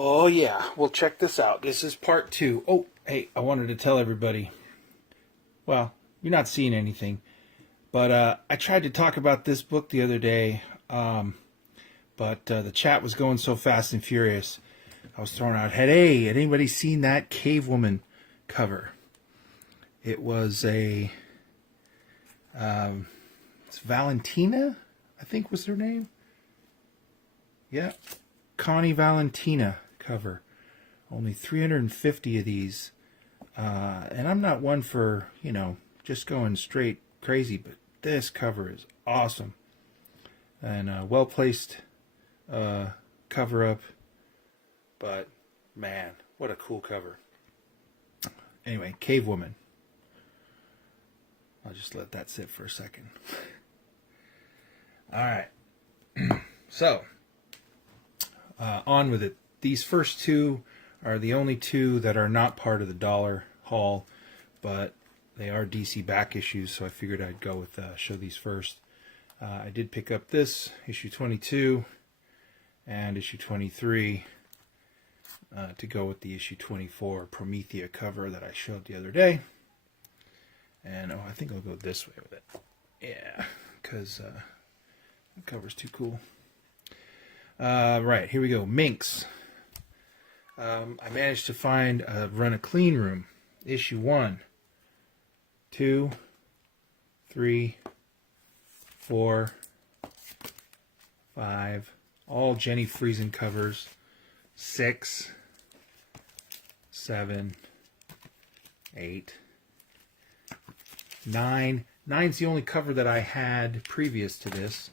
Oh yeah, well check this out. This is part 2. Oh, hey, I wanted to tell everybody. Well, you're not seeing anything, but I tried to talk about this book the other day, but the chat was going so fast and furious. I was throwing out, hey, had anybody seen that Cave Woman cover? It was it's Valentina, I think was her name. Yeah, Connie Valentina cover. Only 350 of these. And I'm not one for, just going straight crazy, but this cover is awesome. And well-placed cover up. But, man, what a cool cover. Anyway, Cave Woman. I'll just let that sit for a second. All right. So, on with it. These first two are the only two that are not part of the dollar haul, but they are DC back issues, so I figured I'd go with show these first. I did pick up this, issue 22, and issue 23, to go with the issue 24 Promethea cover that I showed the other day. And, I think I'll go this way with it. Yeah, because the cover's too cool. Right, here we go. Minx. I managed to find Run a Clean Room, issue 1, 2, 3, 4, 5, all Jenny Friesen covers, 6, 7, 8, 9. 9's the only cover that I had previous to this.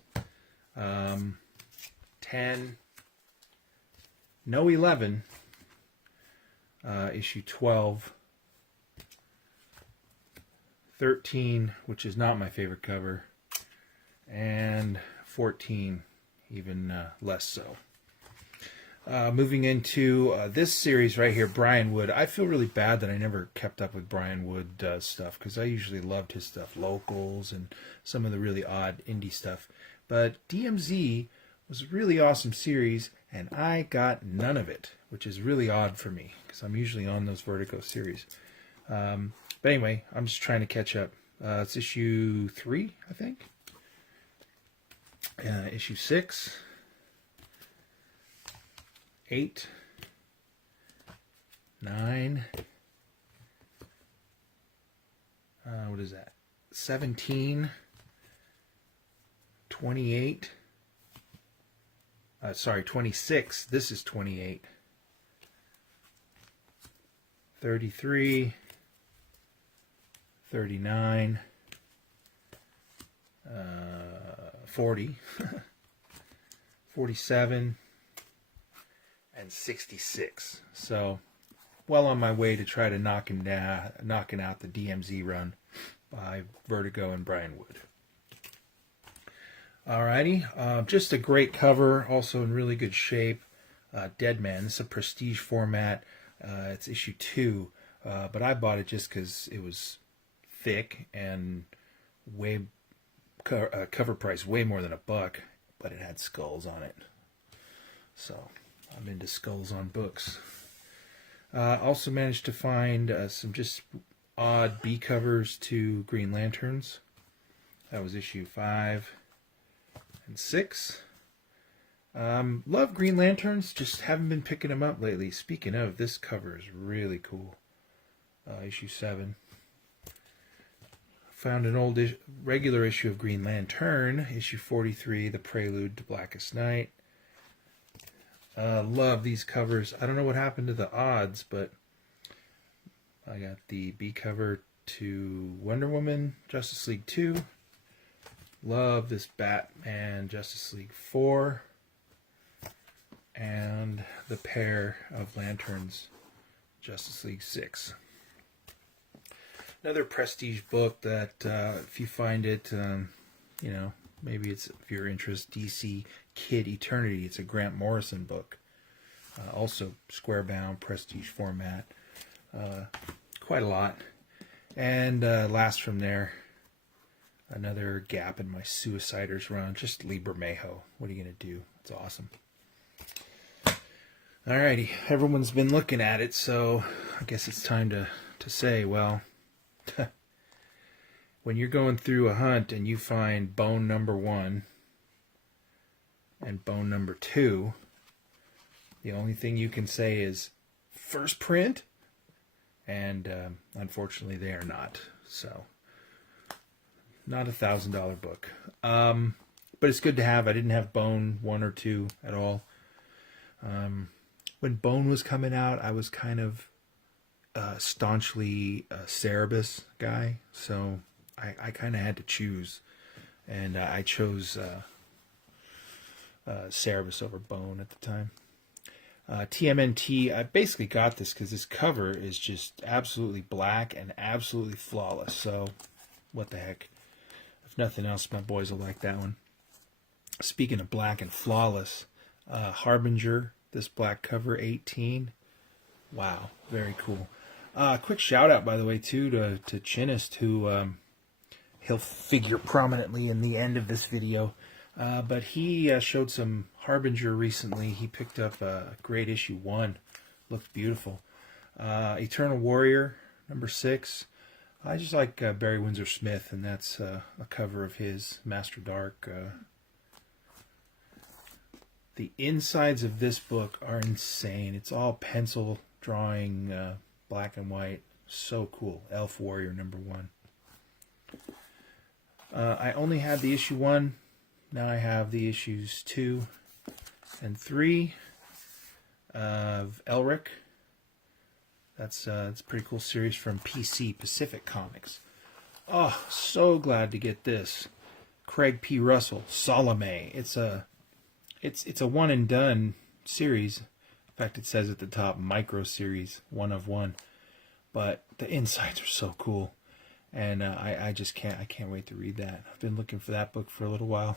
10, no 11, issue 12, 13, which is not my favorite cover, and 14, even less so. Moving into this series right here, Brian Wood. I feel really bad that I never kept up with Brian Wood stuff, because I usually loved his stuff, Locals and some of the really odd indie stuff. But DMZ was a really awesome series, and I got none of it, which is really odd for me, because I'm usually on those Vertigo series. But anyway, I'm just trying to catch up. It's issue 3, I think. Issue 6. 8. 9. What is that? 17. 28. 26. This is 28. 33. 39. 40. 47. And 66. So, well on my way to try to knocking out the DMZ run by Vertigo and Brian Wood. Alrighty, just a great cover, also in really good shape. Dead Man, this is a prestige format. It's issue 2, but I bought it just because it was thick and cover price way more than $1, but it had skulls on it. So I'm into skulls on books. Also managed to find some just odd B covers to Green Lanterns. That was issue 5 and 6. Love Green Lanterns, just haven't been picking them up lately. Speaking of, this cover is really cool. Issue 7. Found an old regular issue of Green Lantern, issue 43, The Prelude to Blackest Night. Love these covers. I don't know what happened to the odds, but I got the B cover to Wonder Woman, Justice League 2. Love this Batman, Justice League 4. And the pair of Lanterns, Justice League 6. Another prestige book that, if you find it, maybe it's of your interest, DC Kid Eternity. It's a Grant Morrison book. Also square bound, prestige format. Quite a lot. And last from there, another gap in my Suiciders run. Just Liber Mejo. What are you going to do? It's awesome. Alrighty, everyone's been looking at it, so I guess it's time to say, well, when you're going through a hunt and you find bone number 1 and bone number 2, the only thing you can say is first print, and unfortunately they are not. So, not $1,000 book, but it's good to have. I didn't have bone 1 or 2 at all. When Bone was coming out, I was kind of staunchly a Cerebus guy, so I kind of had to choose, and I chose Cerebus over Bone at the time. TMNT, I basically got this because this cover is just absolutely black and absolutely flawless, so what the heck. If nothing else, my boys will like that one. Speaking of black and flawless, Harbinger, this black cover, 18. Wow, very cool. Quick shout out, by the way, too, to Chinnist, who he'll figure prominently in the end of this video. But he showed some Harbinger recently. He picked up Great Issue 1. Looked beautiful. Eternal Warrior, number 6. I just like Barry Windsor Smith, and that's a cover of his, Master Dark. The insides of this book are insane. It's all pencil drawing, black and white. So cool. Elf Warrior number 1. I only had the issue 1. Now I have the issues 2 and 3 of Elric. It's a pretty cool series from PC, Pacific Comics. Oh, so glad to get this. Craig P. Russell, Salome. It's a one and done series. In fact, it says at the top, micro series, 1 of 1. But the insides are so cool, and I just can't wait to read that. I've been looking for that book for a little while.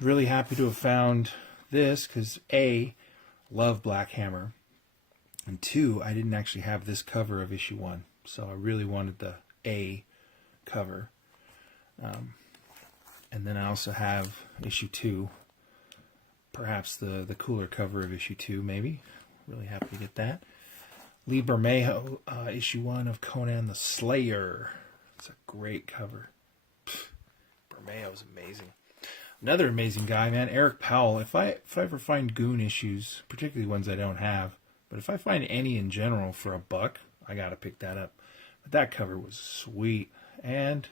Really happy to have found this because A, love Black Hammer, and 2, I didn't actually have this cover of issue 1, so I really wanted the A cover. And then I also have issue 2, perhaps the cooler cover of issue 2, maybe. Really happy to get that. Lee Bermejo, issue 1 of Conan the Slayer. It's a great cover. Bermejo's amazing. Another amazing guy, man, Eric Powell. If I ever find Goon issues, particularly ones I don't have, but if I find any in general for $1, I gotta pick that up. But that cover was sweet, and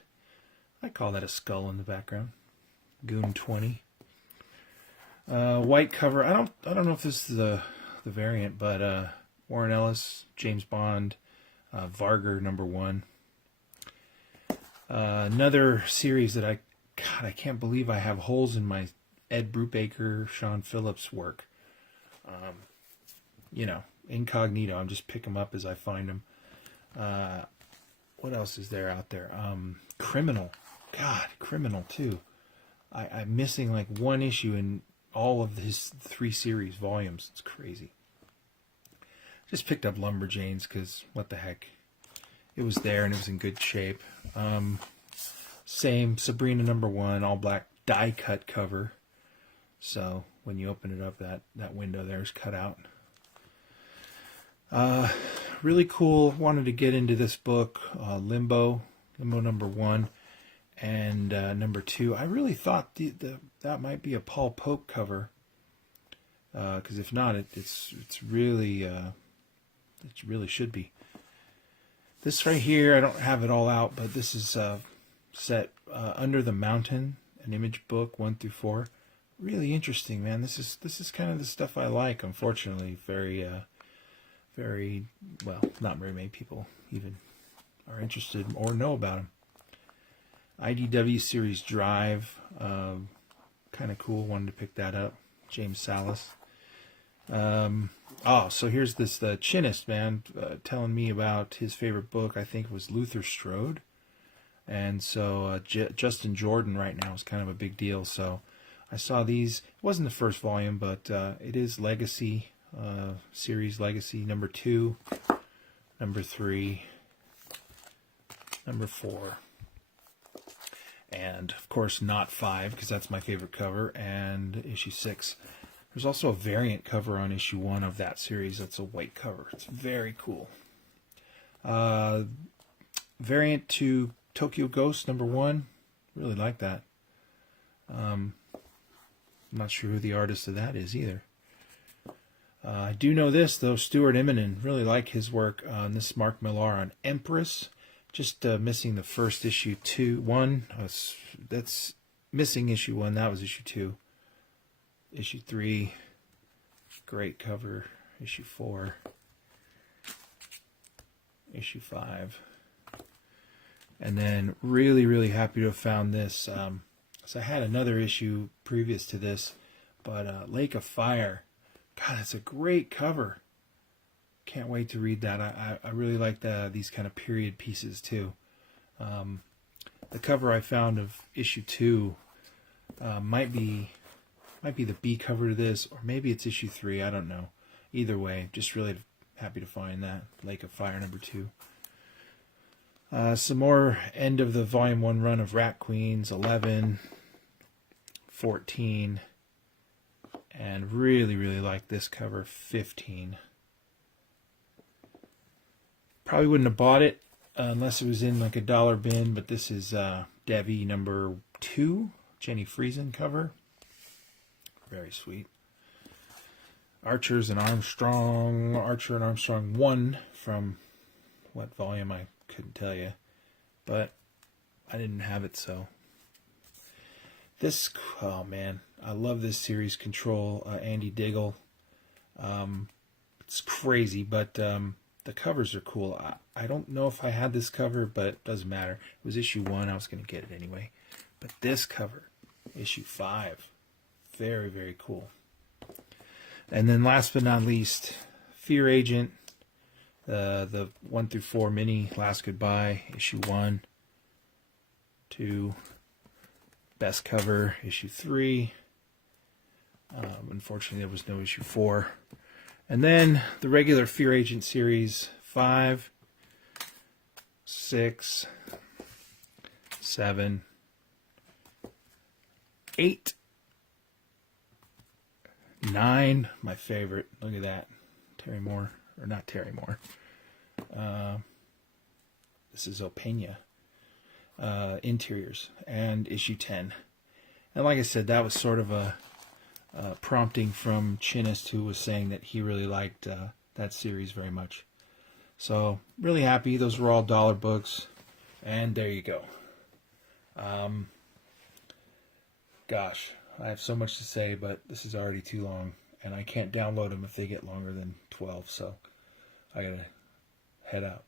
I call that a skull in the background. Goon 20. White cover. I don't know if this is the variant, but Warren Ellis, James Bond, Varger number 1. Another series that I can't believe I have holes in my Ed Brubaker, Sean Phillips work. Incognito. I'm just pick them up as I find them. What else is there out there? Criminal. God, Criminal too. I'm missing like one issue in all of his 3 series volumes. It's crazy. Just picked up Lumberjanes because what the heck. It was there and it was in good shape. Same Sabrina number 1, all black die cut cover. So when you open it up, that window there is cut out. Really cool. Wanted to get into this book, Limbo number 1 and number 2. I really thought that might be a Paul Pope cover, because if not, it's really it really should be. This right here, I don't have it all out, but this is set Under the Mountain, an Image book 1 through 4. Really interesting, man. This is kind of the stuff I like. Unfortunately, very well, not very many people even are interested or know about them. IDW series Drive, kind of cool. Wanted to pick that up. James Salas. So here's this Chinnist man telling me about his favorite book. I think it was Luther Strode, and so Justin Jordan right now is kind of a big deal. So I saw these. It wasn't the first volume, but it is Legacy series Legacy number 2, number 3, number 4. And of course not 5, because that's my favorite cover, and issue 6. There's also a variant cover on issue 1 of that series. That's a white cover. It's very cool. Variant to Tokyo Ghost #1. Really like that. I'm not sure who the artist of that is either. I do know this, though. Stuart Immonen. Really like his work on this. Mark Millar on Empress. Just missing the first issue 1. That's missing issue 1. That was issue 2. Issue 3. Great cover. Issue 4. Issue 5. And then really, really happy to have found this. So I had another issue previous to this, but Lake of Fire. God, that's a great cover. Can't wait to read that. I really like these kind of period pieces too. The cover I found of issue 2 might be the B cover to this, or maybe it's issue 3. I don't know. Either way, just really happy to find that. Lake of Fire #2. Some more end of the volume 1 run of Rat Queens, 11, 14, and really, really like this cover, 15. Probably wouldn't have bought it unless it was in like a dollar bin, but this is Devi #2, Jenny Friesen cover. Very sweet. Archer and Armstrong 1 from what volume I couldn't tell you, but I didn't have it, so this, oh man, I love this series. Control, Andy Diggle. It's crazy, but the covers are cool. I don't know if I had this cover, but it doesn't matter. It was issue 1. I was going to get it anyway. But this cover, issue 5, very, very cool. And then last but not least, Fear Agent, the 1 through 4 mini, Last Goodbye, issue 1, 2, best cover, issue 3. Unfortunately, there was no issue 4. And then the regular Fear Agent series, 5, 6, 7, 8, 9, my favorite. Look at that. Terry Moore, or not Terry Moore. This is Opeña. Interiors, and issue 10. And like I said, that was sort of a prompting from Chinist, who was saying that he really liked that series very much. So really happy. Those were all dollar books, and there you go. Gosh, I have so much to say, but this is already too long, and I can't download them if they get longer than 12, so I gotta head out.